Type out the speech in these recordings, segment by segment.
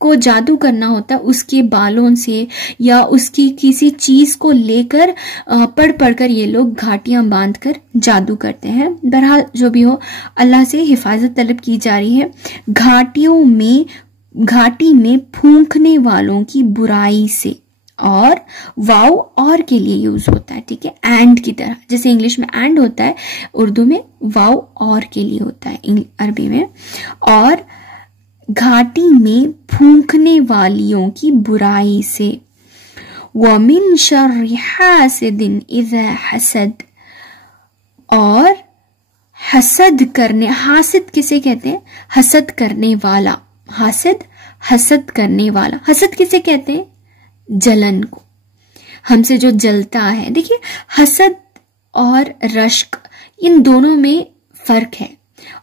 کو جادو کرنا ہوتا ہے اس کے بالوں سے یا اس کی کسی چیز کو لے کر پڑھ کر یہ لوگ گھاٹیاں باندھ کر جادو کرتے ہیں. بہرحال جو بھی ہو اللہ سے حفاظت طلب کی جا رہی ہے. گھاٹی میں پھونکنے والوں کی برائی سے، اور واؤ اور کے لیے یوز ہوتا ہے، ٹھیک ہے، اینڈ کی طرح، جیسے انگلش میں اینڈ ہوتا ہے اردو میں واؤ اور کے لیے ہوتا ہے عربی میں. اور گھاٹی میں پھونکنے والیوں کی برائی سے. وَمِن شَرِّ حَاسِدٍ إِذَا حَسَدَ، اور حسد کرنے، حاسد کسے کہتے ہیں؟ حسد کرنے والا. حسد کرنے والا. حسد کسے کہتے ہیں؟ جلن کو، ہم سے جو جلتا ہے. دیکھیے حسد اور رشک ان دونوں میں فرق ہے،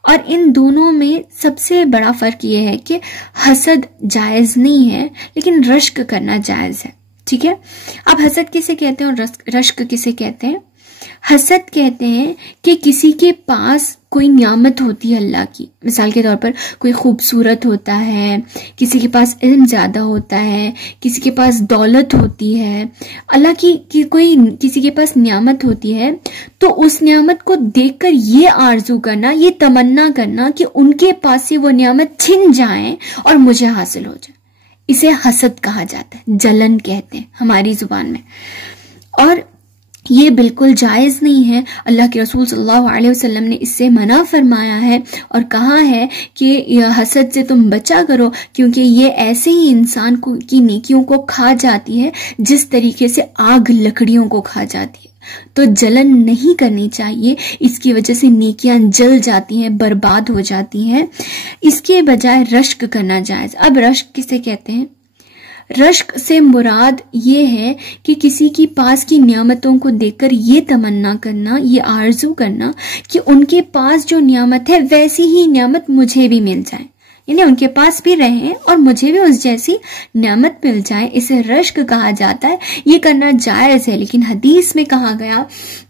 اور ان دونوں میں سب سے بڑا فرق یہ ہے کہ حسد جائز نہیں ہے لیکن رشک کرنا جائز ہے. ٹھیک ہے، اب حسد کسے کہتے ہیں اور رشک کسے کہتے ہیں؟ حسد کہتے ہیں کہ کسی کے پاس کوئی نعمت ہوتی ہے اللہ کی، مثال کے طور پر کوئی خوبصورت ہوتا ہے، کسی کے پاس علم زیادہ ہوتا ہے، کسی کے پاس دولت ہوتی ہے، اللہ کی کوئی کسی کے پاس نعمت ہوتی ہے، تو اس نعمت کو دیکھ کر یہ آرزو کرنا، یہ تمنا کرنا کہ ان کے پاس سے وہ نعمت چھن جائیں اور مجھے حاصل ہو جائے، اسے حسد کہا جاتا ہے، جلن کہتے ہیں ہماری زبان میں. اور یہ بالکل جائز نہیں ہے. اللہ کے رسول صلی اللہ علیہ وسلم نے اس سے منع فرمایا ہے اور کہا ہے کہ حسد سے تم بچا کرو، کیونکہ یہ ایسے ہی انسان کی نیکیوں کو کھا جاتی ہے جس طریقے سے آگ لکڑیوں کو کھا جاتی ہے. تو جلن نہیں کرنی چاہیے، اس کی وجہ سے نیکیاں جل جاتی ہیں، برباد ہو جاتی ہیں. اس کے بجائے رشک کرنا جائز. اب رشک کسے کہتے ہیں؟ رشک سے مراد یہ ہے کہ کسی کی پاس کی نعمتوں کو دیکھ کر یہ تمنا کرنا، یہ آرزو کرنا کہ ان کے پاس جو نعمت ہے ویسی ہی نعمت مجھے بھی مل جائے، یعنی ان کے پاس بھی رہیں اور مجھے بھی اس جیسی نعمت مل جائے. اسے رشک کہا جاتا ہے. یہ کرنا جائز ہے، لیکن حدیث میں کہا گیا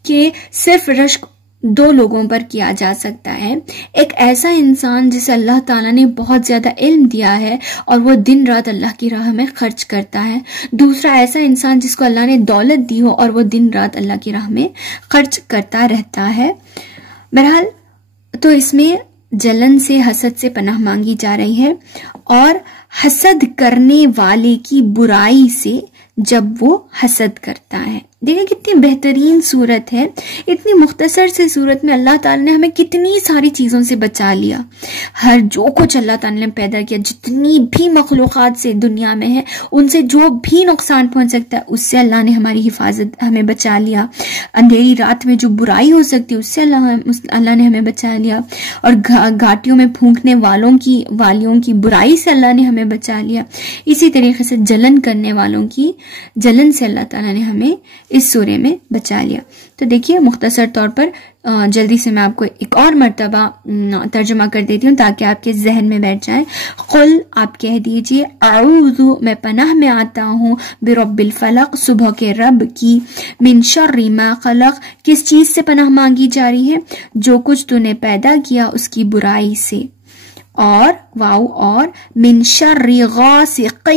کہ صرف رشک دو لوگوں پر کیا جا سکتا ہے. ایک ایسا انسان جسے اللہ تعالیٰ نے بہت زیادہ علم دیا ہے اور وہ دن رات اللہ کی راہ میں خرچ کرتا ہے. دوسرا ایسا انسان جس کو اللہ نے دولت دی ہو اور وہ دن رات اللہ کی راہ میں خرچ کرتا رہتا ہے. بہرحال تو اس میں جلن سے، حسد سے پناہ مانگی جا رہی ہے. اور حسد کرنے والے کی برائی سے جب وہ حسد کرتا ہے. دیکھیں کتنی بہترین صورت ہے. اتنی مختصر سے صورت میں اللہ تعالیٰ نے ہمیں کتنی ساری چیزوں سے بچا لیا. ہر جو کچھ اللہ تعالیٰ نے پیدا کیا، جتنی بھی مخلوقات سے دنیا میں ہے، ان سے جو بھی نقصان پہنچ سکتا ہے اس سے اللہ نے ہماری حفاظت ہمیں بچا لیا. اندھیری رات میں جو برائی ہو سکتی ہے اس سے اللہ نے ہمیں بچا لیا. اور گھاٹیوں میں پھونکنے والیوں کی برائی سے اللہ نے ہمیں بچا لیا. اسی طریقے سے جلن کرنے والوں کی جلن سے اللہ تعالیٰ نے ہمیں اس سورے میں بچا لیا. تو دیکھیے مختصر طور پر جلدی سے میں آپ کو ایک اور مرتبہ ترجمہ کر دیتی ہوں تاکہ آپ کے ذہن میں بیٹھ جائیں. قل، آپ کہہ دیجئے، اعوذ، میں پناہ میں آتا ہوں، برب الفلق، صبح کے رب کی، من شر ما خلق، کس چیز سے پناہ مانگی جا رہی ہے؟ جو کچھ تو نے پیدا کیا اس کی برائی سے. اور واو، اور من شر غاسق،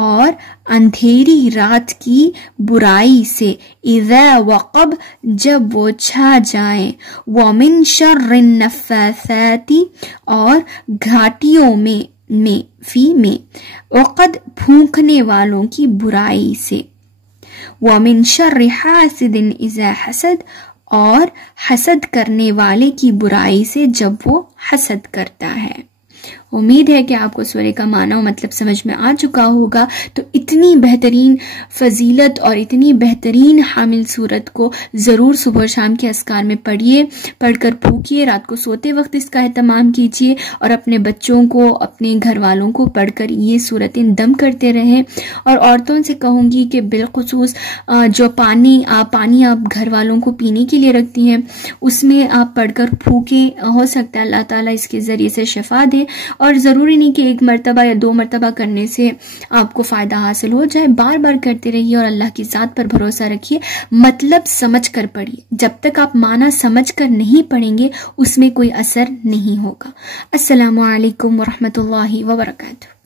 اور اندھیری رات کی برائی سے، اذا وقب، جب وہ چھا جائیں، ومن شر النفاثات، اور گھاٹیوں میں فی میں، عقد، پھونکنے والوں کی برائی سے، ومن شر حاسد اذا حسد، اور حسد کرنے والے کی برائی سے جب وہ حسد کرتا ہے. امید ہے کہ آپ کو سورہ کا معنی و مطلب سمجھ میں آ چکا ہوگا. تو اتنی بہترین فضیلت اور اتنی بہترین حامل صورت کو ضرور صبح و شام کے اذکار میں پڑھیے، پڑھ کر پھونکیے، رات کو سوتے وقت اس کا اہتمام کیجیے، اور اپنے بچوں کو، اپنے گھر والوں کو پڑھ کر یہ صورتیں دم کرتے رہیں. اور عورتوں سے کہوں گی کہ بالخصوص جو پانی آپ گھر والوں کو پینے کے لیے رکھتی ہیں اس میں آپ پڑھ کر پھونکیں. ہو سکتا ہے اللہ تعالیٰ اس کے ذریعے سے شفا دے. اور ضروری نہیں کہ ایک مرتبہ یا 2 مرتبہ کرنے سے آپ کو فائدہ حاصل ہو جائے. بار بار کرتے رہیے اور اللہ کی ذات پر بھروسہ رکھیے. مطلب سمجھ کر پڑھیے. جب تک آپ معنی سمجھ کر نہیں پڑھیں گے اس میں کوئی اثر نہیں ہوگا. السلام علیکم ورحمۃ اللہ وبرکاتہ.